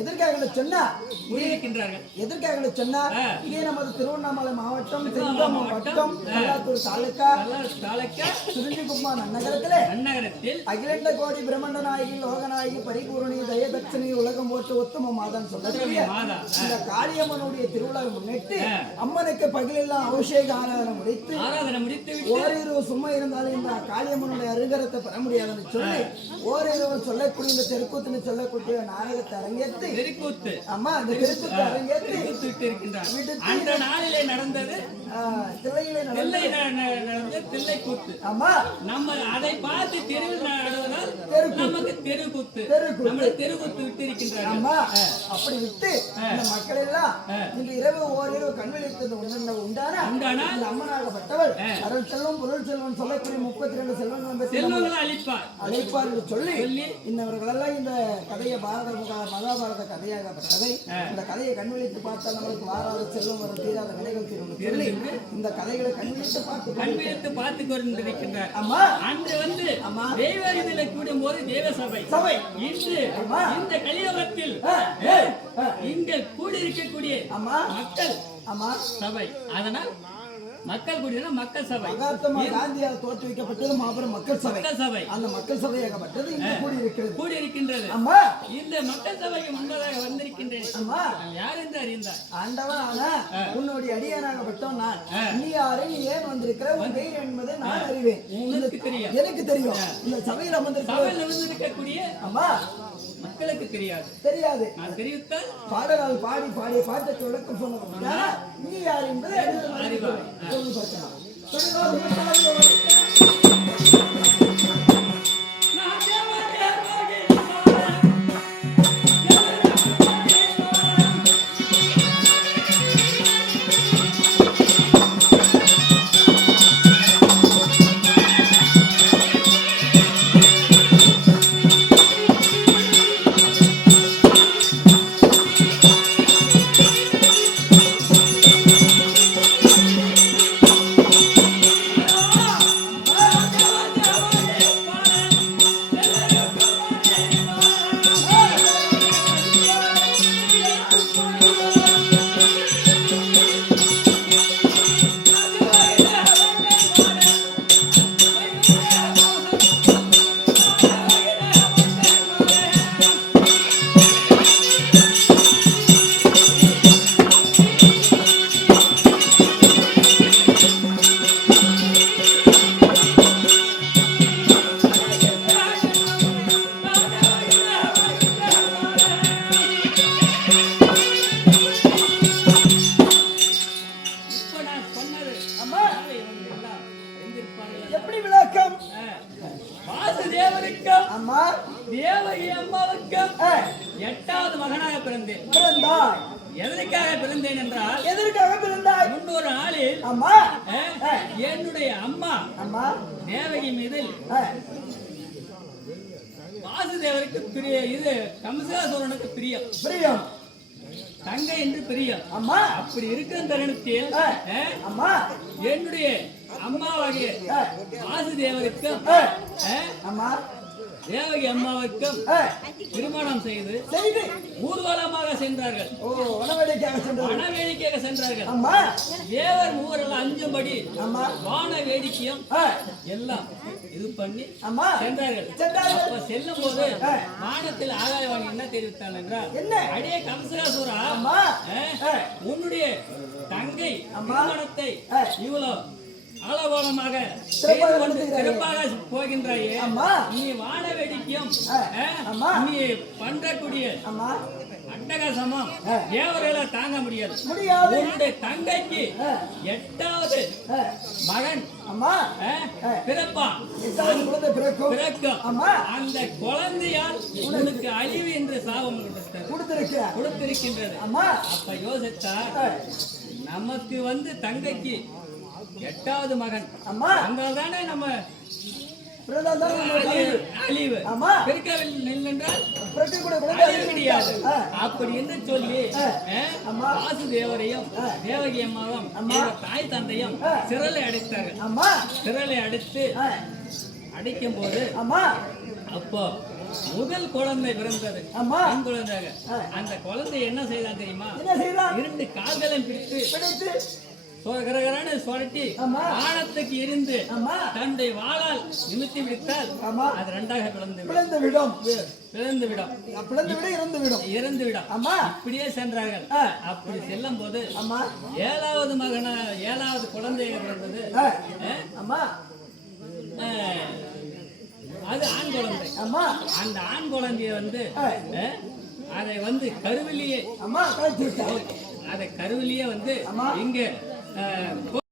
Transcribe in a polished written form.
எதற்காக சொன்னா புரியிருக்கின்றார்கள். எதற்காக சொன்னா இதே நமது திருவண்ணாமலை மாவட்டம் செங்கம் வட்டம் கல்லாத்தூர் தாலுகா சுருஞ்சிகுப்பா நன்னகரத்தில் அகிலண்ட கோடி பிரம்மண்ட நாயகி லோகநாயகி பரிபூரணி தயதட்சணி உலகம் போட்டு உத்தம மாதம் சொல்லக்கூடிய இந்த காளியம்மனுடைய திருவிழாவை முன்னிட்டு அம்மனுக்கு பகலெல்லாம் அபிஷேக ஆராதனை முடித்து ஓரிரவு சும்மா இருந்தாலும் இந்த காளியம்மனுடைய அருகரத்தை பெற முடியாதுன்னு சொல்லி ஓரிரவு சொல்லக்கூடிய இந்த தெருக்கூத்துன்னு சொல்லக்கூடிய நாடகத்தை அரங்கேற்றி தெருக்கூத்து அம்மா அந்த தெருக்கூத்து அரங்கேற்றி அந்த நாளிலே நடந்தது தில்லை கூத்து. அம்மா நம்ம அதை பார்த்து தெருவில் நடவதால் நமக்கு தெருக்கூத்து தெருக்கூத்து விட்டு இருக்கின்றார். அம்மா அப்படி விட்டு இந்த மக்கள் எல்லாம் இந்த இரவு ஓரிரவு கண்விழித்தது உண்டான அம்மனாகப்பட்டவள் அருள் செல்வம் பொருள் செல்வம் சொல்லக்கூடிய 32 செல்வங்கள் அழைப்பார் என்று சொல்லி இன்னவர்கள் எல்லாம் இந்த கதையை மகாபாரத கதையாகப்பட்டதை இந்த கதையை கண்விழித்து பார்த்தால் நம்மளுக்கு வாராத செல்வம் வர தீராத விலைகள் தீரும் இந்த கதைகளை கண்விழித்து பார்த்து கொண்டிருக்கின்றார். அம்மா அன்று வந்து தெய்வ கூடும் போது தேவ சபை இன்று இந்த கலியுகத்தில் இங்க கூடியிருக்கக்கூடிய மக்கள் சபை. அதனால் மக்கள் கூடிய மக்கள் சபை காந்தியால் தோற்றுவிக்கப்பட்டது மாபெரும் மக்கள் சபை. அந்த மக்கள் சபையாகப்பட்டது இங்கு கூடியிருக்கின்றது. இந்த மக்கள் சபைக்கு முன்பதாக வந்திருக்கின்றேன். யார் என்று அறிந்தார்? ஆண்டவன் உன்னுடைய அடியானாகப்பட்டோம் நான். நீ யாரு, நீ ஏன் வந்திருக்கிற, உன் பெயர் என்பதை நான் அறிவேன். எனக்கு தெரியும். இந்த சபையில் அமர்ந்திருக்கக்கூடிய மக்களுக்கு தெரியாது. நான் தெரிவித்தால் பாடலால் பாடிய பாட்டத்தை விளக்கம் சொன்ன நீ யார் என்பதை அறிவார். எப்படி விளக்கம்? வாசுதேவருக்கும் தேவகி அம்மாவுக்கும் 8வது மகனாக பிறந்தாய். எதற்காக பிறந்தேன் என்றால் முன்னொரு நாளில் என்னுடைய அம்மா தேவகி மீது வாசுதேவருக்கு இது கம்சாசுரனுக்கு பிரியம் தங்கை என்று பிரியம். அப்படி இருக்கிற தருணத்தில் என்னுடைய அம்மாவாகிய வாசுதேவருக்கும் தேவகி அம்மாவுக்கும் திருமணம் செய்து ஊர்வலமாக சென்றார்கள். வனவேடிக்கையாக சென்றார்கள். தேவர் மூவரெல்லாம் அஞ்சும்படி வான வேடிக்கையும் எல்லாம் இது பண்ணி சென்றார்கள். அப்ப செல்லும் போது வானத்தில் ஆகாயவாணி என்ன தெரிவித்தாள் என்றால், அடியே கம்சகாசுரா, உன்னுடைய தங்கை திருமணத்தை இவ்வளவு ஆலோகமாக சிறப்பாக போகின்றாயே, நீ வான வேடிக்கையும் நீ பண்றக்கூடிய அட்டகாசமும் தேவரையில தாங்க முடியாது. உன்னுடைய தங்கைக்கு 8வது மகன் பிறப்பான். அந்த குழந்தையால் உனக்கு அழிவு என்று சாபம் கொடுத்திருக்கின்றது. அப்ப யோசித்தார், நமக்கு வந்து தங்கைக்கு 8வது மகன் அங்கதானே நம்ம அழிவு கிடையாது. அப்படி என்று சொல்லி வாசுதேவரையும் தேவகி அம்மாவும் தாய் தந்தையும் சிறையில் அடைத்தார்கள். சிறையில் அடைத்து அடைக்கும் போது அப்போ முதல் குழந்தை பிறந்தது ஆமா. பெண் குழந்தையாக. அந்த குழந்தை என்ன செய்தான் தெரியுமா? என்ன செய்தான்? 2 கால்களையும் பிடித்து பிடித்து கரகரன்னு சுரட்டி ஆமா. வானத்துக்கு எரிந்து ஆமா. தன்னுடைய வாளால் நிமித்தி விட்டால் ஆமா. அது 2ஆக பிளந்து விடும். பிளந்து விடும். பிளந்து விடும். பிளந்து விட இறந்து விடும். இறந்து விடும். ஆமா. இப்படியே சென்றார்கள். அப்படி செல்லும் போது ஆமா. 7வது குழந்தையாக பிறந்தது. ஆமா. அது ஆண் குழந்தை. ஆமா. அந்த ஆண் குழந்தைய வந்து அதை வந்து கருவிலேயே அம்மா கழிச்சு விட்டார். அதை கருவிலேயே வந்து ஆமா. இங்க